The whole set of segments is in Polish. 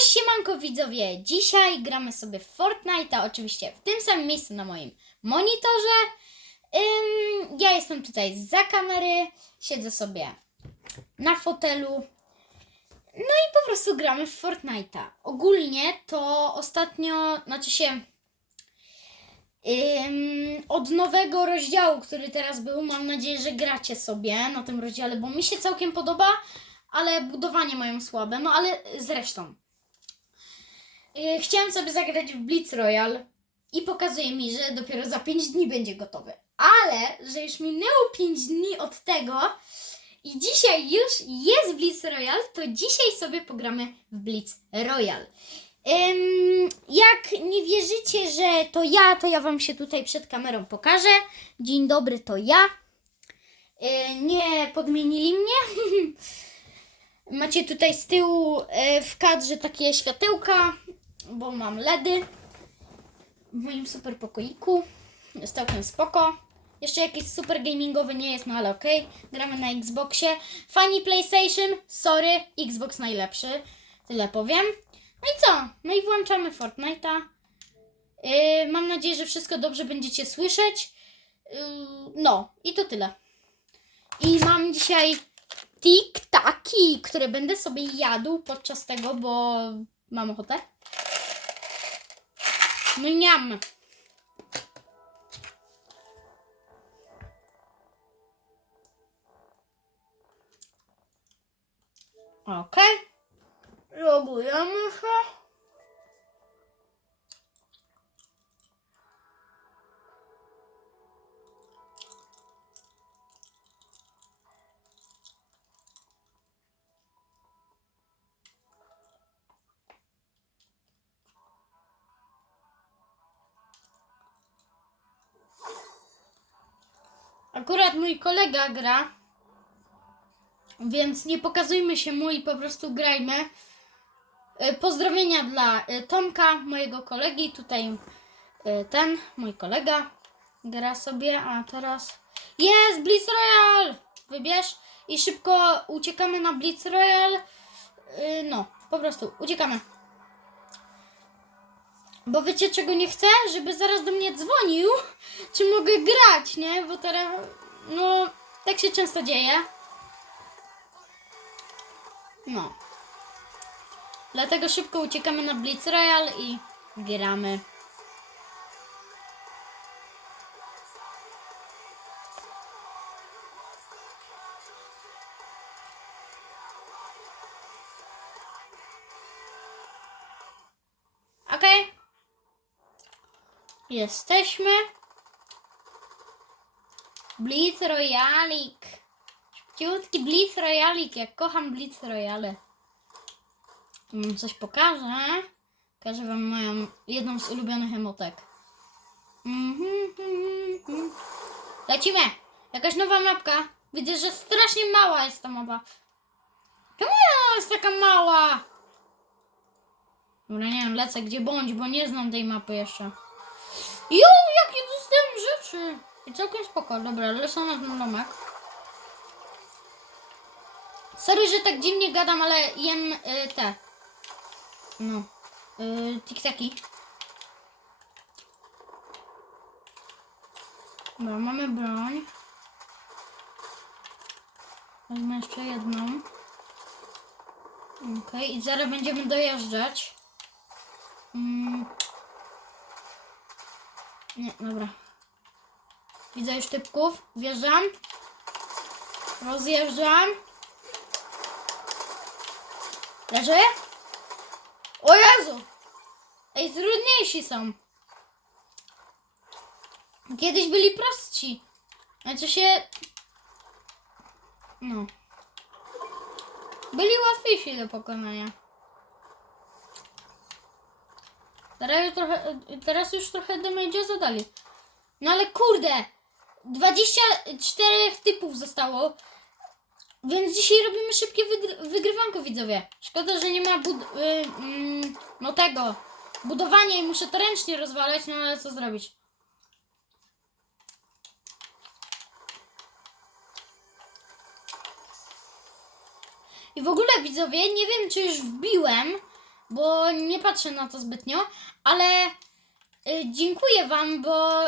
Cześć siemanko widzowie! Dzisiaj gramy sobie w Fortnite'a, oczywiście w tym samym miejscu na moim monitorze. Ym, ja jestem tutaj za kamery, siedzę sobie na fotelu. No i po prostu gramy w Fortnite'a. Ogólnie to ostatnio, znaczy się ym, od nowego rozdziału, który teraz był, mam nadzieję, że gracie sobie na tym rozdziale, bo mi się całkiem podoba, ale budowanie mają słabe, no ale zresztą. Yy, Chciałem sobie zagrać w Blitz Royale i pokazuje mi, że dopiero za 5 dni będzie gotowy. Ale, że już minęło 5 dni od tego i dzisiaj już jest Blitz Royale, to dzisiaj sobie pogramy w Blitz Royale. Ym, jak nie wierzycie, że to ja, to ja Wam się tutaj przed kamerą pokażę. Dzień dobry, to ja. Yy, nie podmienili mnie. Macie tutaj z tyłu e, w kadrze takie światełka, bo mam LEDy w moim super pokoiku. Jest całkiem spoko. Jeszcze jakiś super gamingowy nie jest, no ale okej. Gramy na Xboxie. Fani PlayStation, sorry, Xbox najlepszy. Tyle powiem. No i co? No i włączamy Fortnite'a. Yy, mam nadzieję, że wszystko dobrze będziecie słyszeć. Yy, no, i to tyle. I mam dzisiaj tiktaki, które będę sobie jadł podczas tego, bo mam ochotę. Mniam. Okej. Logujemy się. Akurat mój kolega gra, więc nie pokazujmy się mu i po prostu grajmy. E, Pozdrowienia dla e, Tomka, mojego kolegi. Tutaj e, ten, mój kolega, gra sobie, a teraz jest Blitz Royale! Wybierz i szybko uciekamy na Blitz Royale. E, No, po prostu uciekamy. Bo wiecie czego nie chcę? Żeby zaraz do mnie dzwonił, czy mogę grać, nie? Bo teraz, no, tak się często dzieje. No. Dlatego szybko uciekamy na Blitz Royale i gramy. Okej. Jesteśmy. Blitz Royalik. Szybciutki Blitz Royalik. Jak kocham Blitz Royale. Wam coś pokażę. Pokażę wam moją jedną z ulubionych emotek. Mhm, mhm, mhm. Lecimy! Jakaś nowa mapka. Widzę, że strasznie mała jest ta mapa. Czemu ona jest taka mała? Dobra, nie wiem, lecę gdzie bądź, bo nie znam tej mapy jeszcze. Jo, jakie dostałem rzeczy! I całkiem spoko. Dobra, ten domek. Sorry, że tak dziwnie gadam, ale jem y, te. No. Y, tiktaki. Dobra, mamy broń. Wezmę jeszcze jedną. Okej, i zaraz będziemy dojeżdżać. Mm. Nie, dobra. Widzę już typków. Wjeżdżam. Rozjeżdżam. Leży? O Jezu! Ej, trudniejsi są. Kiedyś byli prostsi. Znaczy się... No. Byli łatwiejsi do pokonania. Teraz już trochę, teraz już trochę damage'a zadali. No ale kurde! 24 typów zostało. Więc dzisiaj robimy szybkie wygry- wygrywanko, widzowie. Szkoda, że nie ma bud- y, mm, no tego budowania i muszę to ręcznie rozwalać, no ale co zrobić? I w ogóle widzowie, nie wiem czy już wbiłem bo nie patrzę na to zbytnio, ale y, dziękuję Wam, bo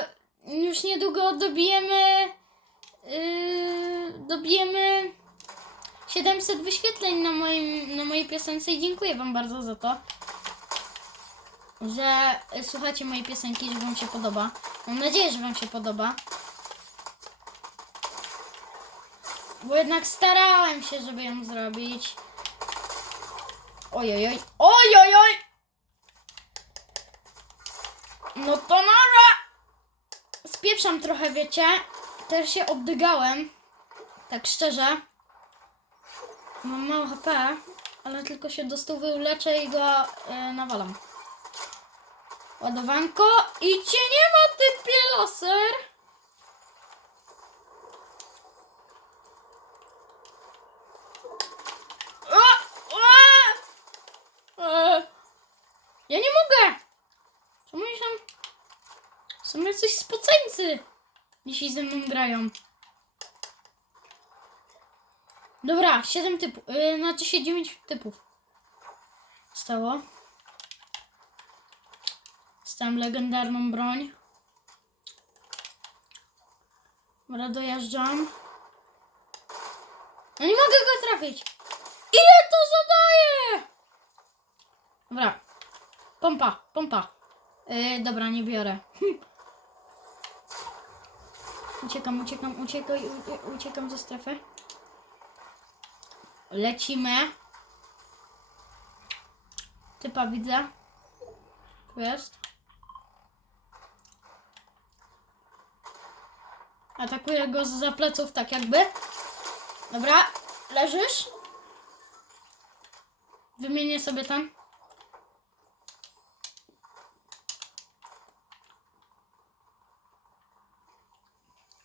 już niedługo dobijemy y, dobijemy 700 wyświetleń na, moim, na mojej piosence i dziękuję Wam bardzo za to, że słuchacie mojej piosenki, że Wam się podoba. Mam nadzieję, że Wam się podoba. Bo jednak starałem się, żeby ją zrobić. Ojojoj. Ojojoj! No to nara! Spieprzam trochę, wiecie. Też się obdygałem. Tak szczerze. Mam mało HP, ale tylko się do stówy uleczę i go e, nawalam. Ładowanko i cię nie ma, typie laser! A! A! E, Ja nie mogę! Czemu oni tam... Są jacyś spoceńcy! Dzisiaj ze mną grają. Dobra, 7 typów. Yy, znaczy się 9 typów. Stało. Stałem legendarną broń. Dobra, dojeżdżam. No nie mogę go trafić. Ile to zadaje? Dobra. Pompa, pompa. Yy, dobra, nie biorę. Uciekam, uciekam, uciekaj, u- uciekam ze strefy. Lecimy. Typa widzę. Tu jest. Atakuję go za pleców, tak jakby. Dobra, leżysz. Wymienię sobie tam.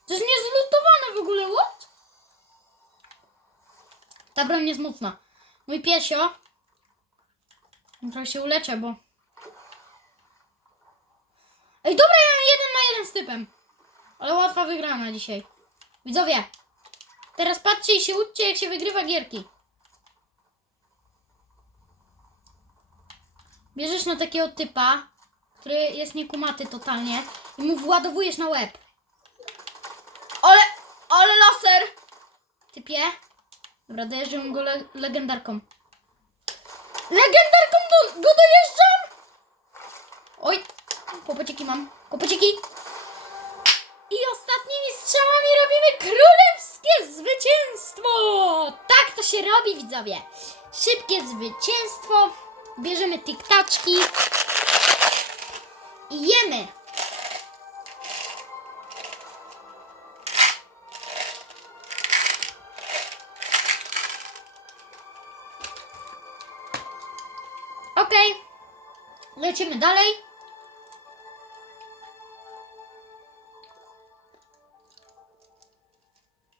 To jest niezlutowane w ogóle, what? Ta broń jest mocna. Mój piesio. Trochę się uleczę, bo... Ej, dobra, ja mam jeden na jeden z typem. Ale łatwa wygrana dzisiaj. Widzowie, teraz patrzcie i się uczcie, jak się wygrywa gierki. Bierzesz na takiego typa, który jest niekumaty totalnie i mu władowujesz na łeb. Ale, ale laser! Typie. Dobra, dojeżdżam go le legendarką. Legendarką do, go dojeżdżam! Oj, kłopocieki mam. Kłopocieki! I ostatnimi strzałami robimy królewskie zwycięstwo! Tak to się robi, widzowie. Szybkie zwycięstwo. Bierzemy tiktaczki i jemy. Okej. Lecimy dalej.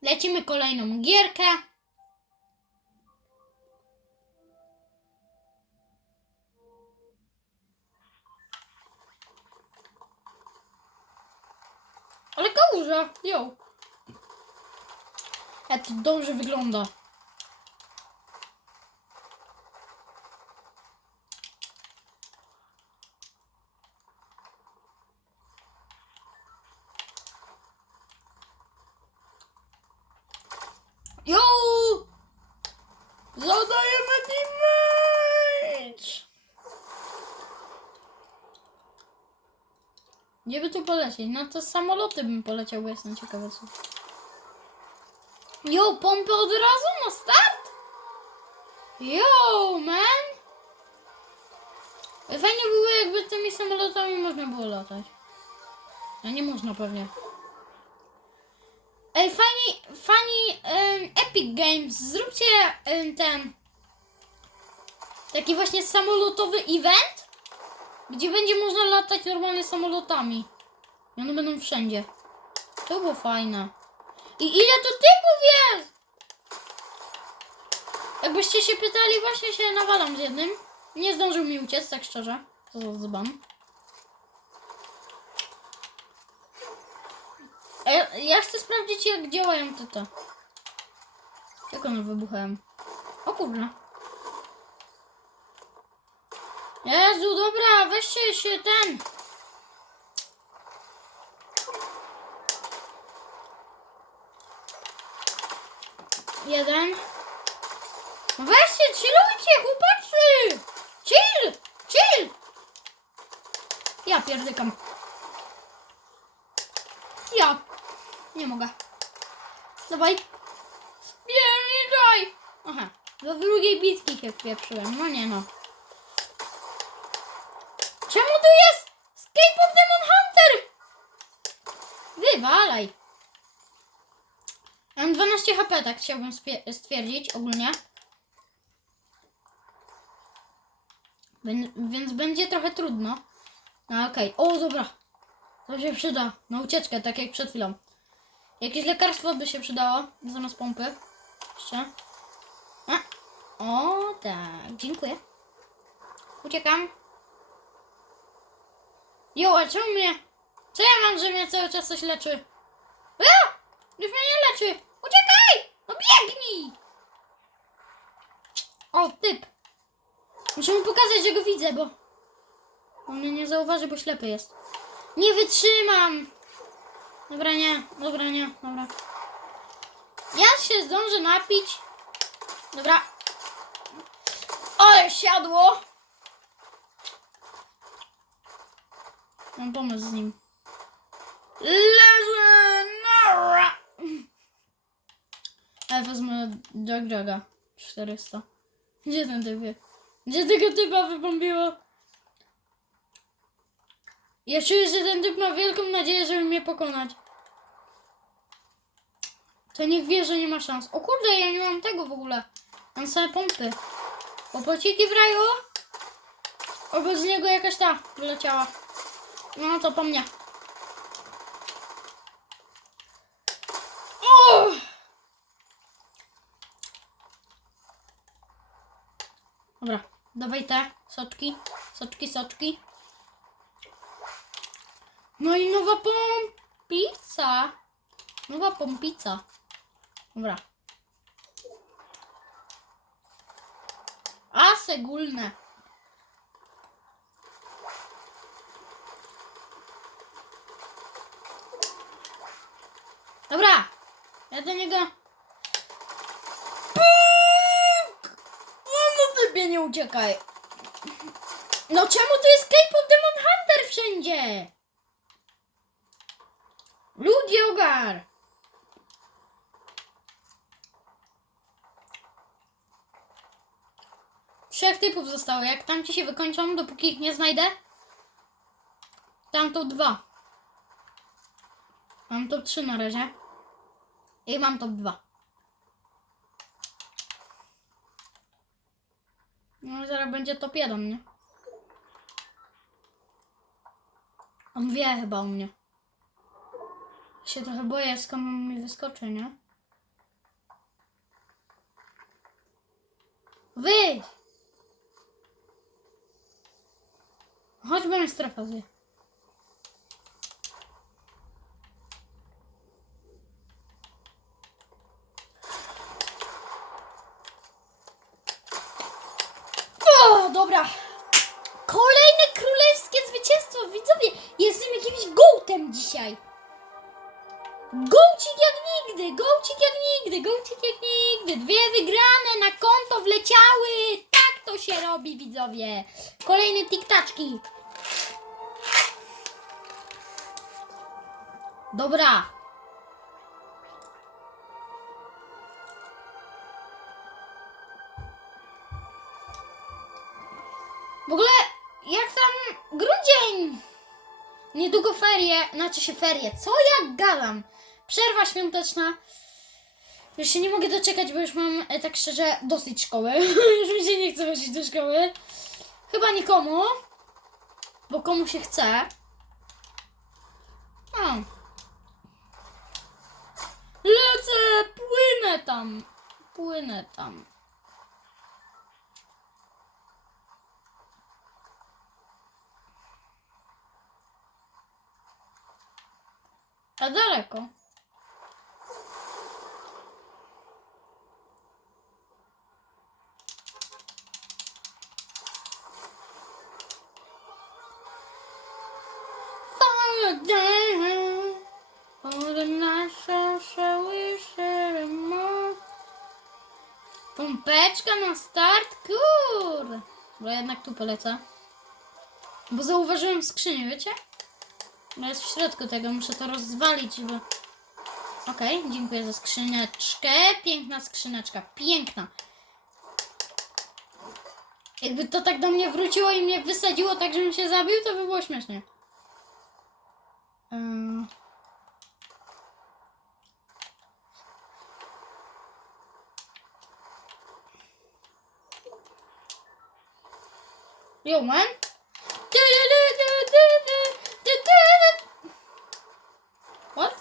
Lecimy kolejną gierkę. Ale kałuża, ją. Jak to dobrze wygląda. Gdzie by tu polecieć? No to samoloty bym poleciał, bo jestem ciekawa co. Jo, pompy od razu na start? Yo, man! Fajnie było jakby tymi samolotami można było latać. A nie można pewnie. Ej, fajnie, fani em, Epic Games, zróbcie em, ten taki właśnie samolotowy event, gdzie będzie można latać normalnie samolotami. I one będą wszędzie. To było fajne. I ile to typów jest? Jakbyście się pytali, właśnie się nawalam z jednym. Nie zdążył mi uciec, tak szczerze. To za dzban. E, Ja chcę sprawdzić, jak działają te te. Jak one wybuchają? O kurde. Jezu, dobra, weźcie się ten. Jeden. Weźcie, chillujcie, chłopacy! Chill! Chill! Ja pierdykam. Ja. Nie mogę. Dawaj. Spierniczaj! Aha. Do drugiej bitki się wpieprzyłem. No nie no. Czemu tu of Demon Hunter? Wywalaj. Mam 12 HP, tak chciałbym stwierdzić ogólnie. Więc będzie trochę trudno. No okej. O, dobra. To się przyda. Na ucieczkę, tak jak przed chwilą. Jakieś lekarstwo by się przydało zamiast pompy. Jeszcze. A. O, tak. Dziękuję. Uciekam. Jo, a czemu mnie... Co ja mam, że mnie cały czas coś leczy? A! Już mnie nie leczy! Uciekaj! No biegnij! O, typ. Muszę mu pokazać, że go widzę, bo... On mnie nie zauważy, bo ślepy jest. Nie wytrzymam! Dobra, nie. Dobra, nie. Dobra. Ja się zdążę napić. Dobra. Ale siadło! Mam pomysł z nim. Leży! Nara! Ale wezmę Jog Joga. 400. Gdzie ten typ jest? Gdzie tego typa wybombiło? Ja czuję, że ten typ ma wielką nadzieję, żeby mnie pokonać. To niech wie, że nie ma szans. O kurde, ja nie mam tego w ogóle. Mam same pompy. Opociki w raju? Oby z niego jakaś ta wyleciała. No to po mnie. Dobra, dawaj te soczki, soczki, soczki. No i nowa pompica. Nowa pompica. Dobra. A sególne. Dobra. Ja do niego. Pyk! No, tybie nie uciekaj. No czemu tu jest Cape of Demon Hunter wszędzie? Ludzie ogar. Trzech typów zostało. Jak tam ci się wykończą, dopóki ich nie znajdę, tam to dwa. Mam top 3 na razie. I mam top 2. No zaraz będzie top 1, nie? On wie chyba o mnie. Się trochę boję, skąd mi wyskoczy, nie? Wyjdź! Chodź, bo mnie strefa zje. Dobra. W ogóle, jak tam grudzień? Niedługo ferie, znaczy się ferie. Co ja gadam? Przerwa świąteczna. Już się nie mogę doczekać, bo już mam, e, tak szczerze, dosyć szkoły. już mi się nie chce chodzić do szkoły. Chyba nikomu. Bo komu się chce. O. Lecę, płynę tam. Płynę tam. A daleko. Day. All the. Pompeczka na start, kurde. Bo jednak tu polecę. Bo zauważyłem skrzynię, wiecie? No jest w środku tego, muszę to rozwalić, żeby... Okej, dziękuję za skrzyneczkę. Piękna skrzyneczka, piękna. Jakby to tak do mnie wróciło i mnie wysadziło tak, żebym się zabił, to by było śmiesznie. Yo, man. What?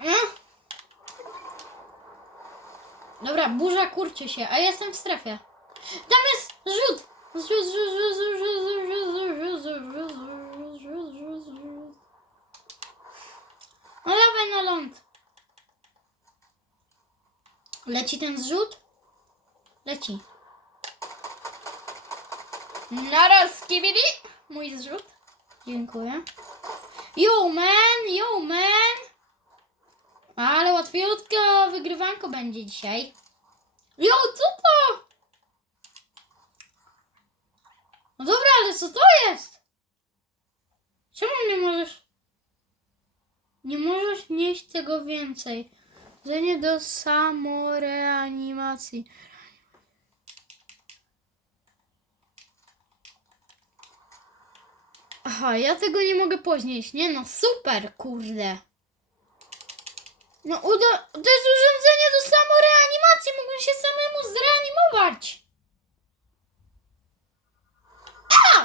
Mm. Dobra, burza kurczy się, a jestem w strefie. Zrzut? Leci. Naraz, kibidi! Mój zrzut. Dziękuję. Yo, man! Yo, man! Ale łatwiutko wygrywanko będzie dzisiaj. Jo, co to? No dobra, ale co to jest? Czemu nie możesz... Nie możesz nieść tego więcej. Zenie do samoreanimacji. Aha, ja tego nie mogę podnieść, nie? No super, kurde. No uda... To jest urządzenie do samoreanimacji, mógłbym się samemu zreanimować. A!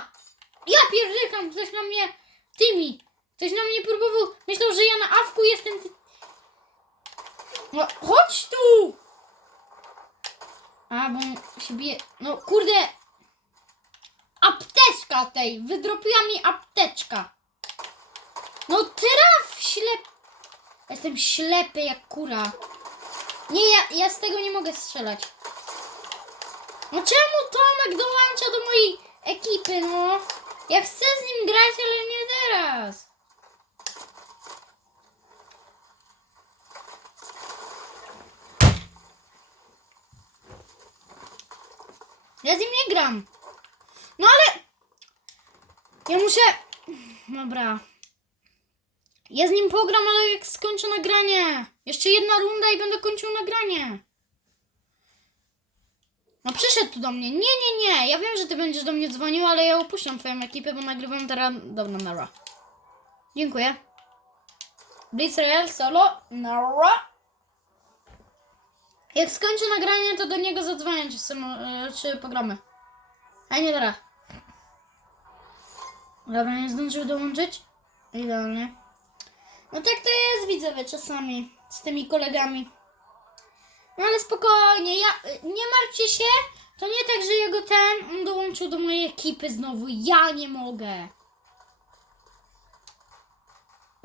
Ja pierdykam, ktoś na mnie... Tymi. Ktoś na mnie próbował... Myślał, że ja na awku jestem... No, chodź tu! A, bo się bije... No kurde... Apteczka tej! Wydropiła mi apteczka. No traf ślep... Jestem ślepy jak kura. Nie, ja, ja z tego nie mogę strzelać. No czemu Tomek dołącza do mojej ekipy, no? Ja chcę z nim grać, ale nie teraz. Ja z nim nie gram. No ale... Ja muszę... Dobra. Ja z nim pogram, ale jak skończę nagranie. Jeszcze jedna runda i będę kończył nagranie. No przyszedł tu do mnie. Nie, nie, nie. Ja wiem, że ty będziesz do mnie dzwonił, ale ja opuszczam twoją ekipę, bo nagrywam teraz... Dobra, nara. Dziękuję. Blitz Royale solo. Nara. Jak skończę nagranie, to do niego zadzwonię, czy, samo, e, czy pogramy. A nie teraz. Dobra, nie zdążył dołączyć? Idealnie. No tak to jest, widzowie, czasami z tymi kolegami. No ale spokojnie, ja, nie martwcie się, to nie tak, że jego ten, on dołączył do mojej ekipy znowu, ja nie mogę.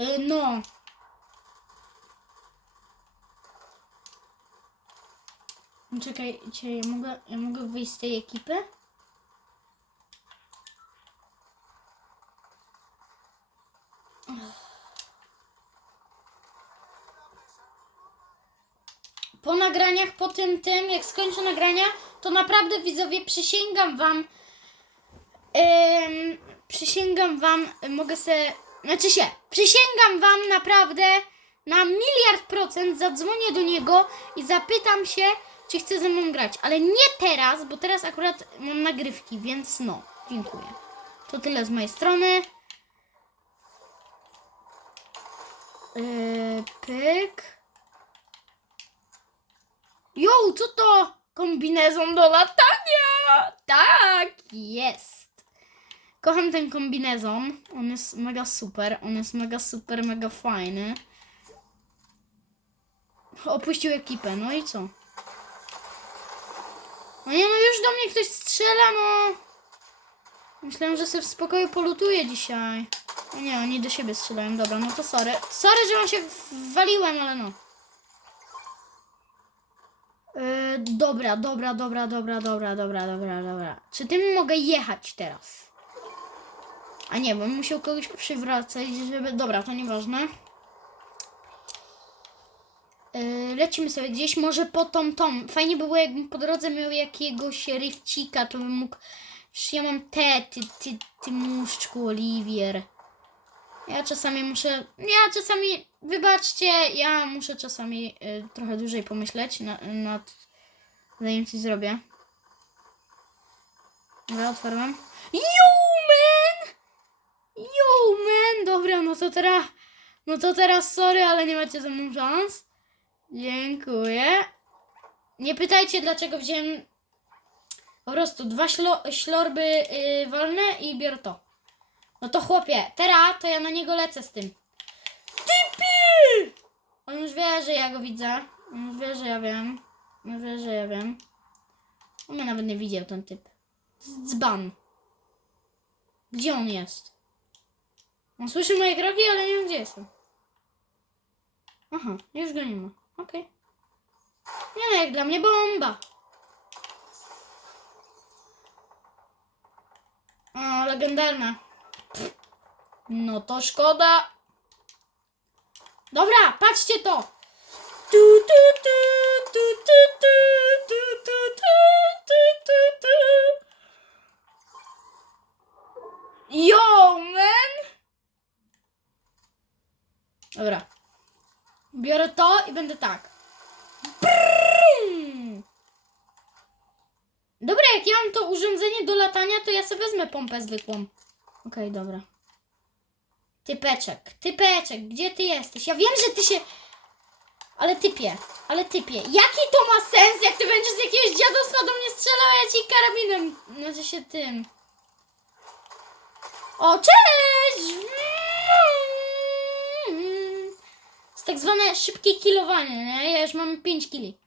Y, No. Czekajcie, ja mogę, ja mogę wyjść z tej ekipy? po nagraniach, po tym tym, jak skończę nagrania, to naprawdę widzowie przysięgam wam, em, przysięgam wam, mogę se, znaczy się, przysięgam wam naprawdę na miliard procent zadzwonię do niego i zapytam się, czy chce ze mną grać, ale nie teraz, bo teraz akurat mam nagrywki, więc no, dziękuję. To tyle z mojej strony. Yy, pyk. Jo, co to? Kombinezon do latania! Tak, jest. Kocham ten kombinezon. On jest mega super. On jest mega super, mega fajny. Opuścił ekipę, no i co? No nie, no już do mnie ktoś strzela, no. Myślałem, że sobie w spokoju polutuje dzisiaj. No nie, oni do siebie strzelają. Dobra, no to sorry. Sorry, że on się waliłem, ale no. Yy, dobra, dobra, dobra, dobra, dobra, dobra, dobra, dobra. Czy tym mogę jechać teraz? A nie, bym musiał kogoś przywracać, żeby... Dobra, to nieważne. Yy, lecimy sobie gdzieś, może po tą, tą. Fajnie by było, jakbym po drodze miał jakiegoś rifcika, to bym mógł... Ja mam te, ty, ty, ty muszczku, Oliwier. Ja czasami muszę... Ja czasami... Wybaczcie, ja muszę czasami y, trochę dłużej pomyśleć na, nad... Zanim coś zrobię. Dobra, otwarłam. Yo, man! Yo, man! Dobra, no to teraz... No to teraz sorry, ale nie macie ze mną szans. Dziękuję. Nie pytajcie, dlaczego wziąłem po prostu dwa ślo, ślorby yy, wolne i biorę to. No to chłopie, teraz to ja na niego lecę z tym. Typy! On już wie, że ja go widzę. On już wie, że ja wiem. On już wie, że ja wiem. On mnie nawet nie widział, ten typ. Dzban. Gdzie on jest? On słyszy moje kroki, ale nie wiem, gdzie jestem. Aha, już go nie ma. Okej. Nie no, jak dla mnie bomba. O, legendarna. No to szkoda. Dobra, patrzcie to. Tu, tu, tu, tu, tu, tu, tu, tu, tu, tu, tu. Yo, man! Dobra. Biorę to i będę tak. Brum! Dobra, jak ja mam to urządzenie do latania, to ja sobie wezmę pompę zwykłą. Okej, dobra. Typeczek, typeczek, gdzie ty jesteś? Ja wiem, że ty się... Ale typie, ale typie. Jaki to ma sens, jak ty będziesz z jakiegoś dziadostwa do mnie strzelał, a ja ci karabinem... Znaczy się tym... O, cześć! Jest tak zwane szybkie kilowanie, nie? Ja już mam 5 kili.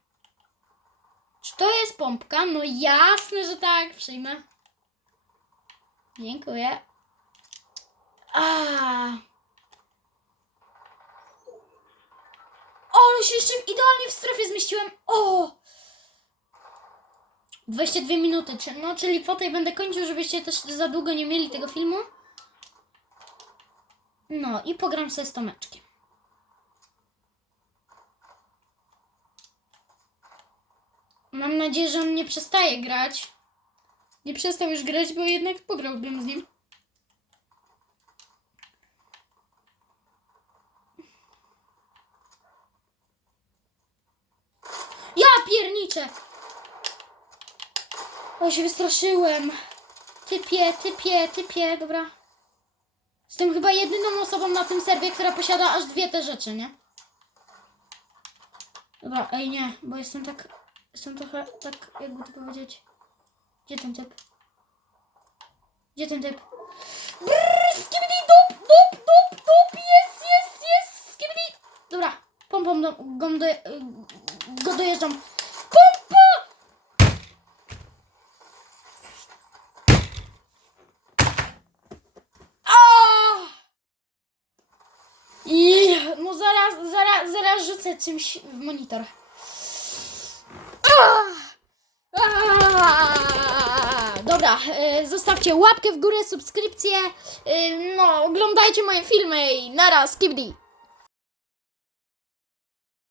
Czy to jest pompka? No jasne, że tak. Przyjmę. Dziękuję. A. O, ale się jeszcze idealnie w strefie zmieściłem. O! 22 minuty, no czyli po tej będę kończył, żebyście też za długo nie mieli tego filmu. No i pogram sobie z Tomeczkiem. Mam nadzieję, że on nie przestaje grać. Nie przestał już grać, bo jednak pograłbym z nim. Ja pierniczę! O, się wystraszyłem. Typie, typie, typie, dobra. Jestem chyba jedyną osobą na tym serwie, która posiada aż dwie te rzeczy, nie? Dobra, ej nie, bo jestem tak... Jestem trochę tak, jakby to powiedzieć... Gdzie ten typ? Gdzie ten typ? Brrr, skibidi dup, dup, dup, dup, jest, jest, jest, skibidi... Dobra, pompą do, go, do, go dojeżdżam. I no zaraz, zaraz, zaraz rzucę czymś w monitor. Dobra, e, zostawcie łapkę w górę, subskrypcję. E, no, oglądajcie moje filmy i naraz, kibdi.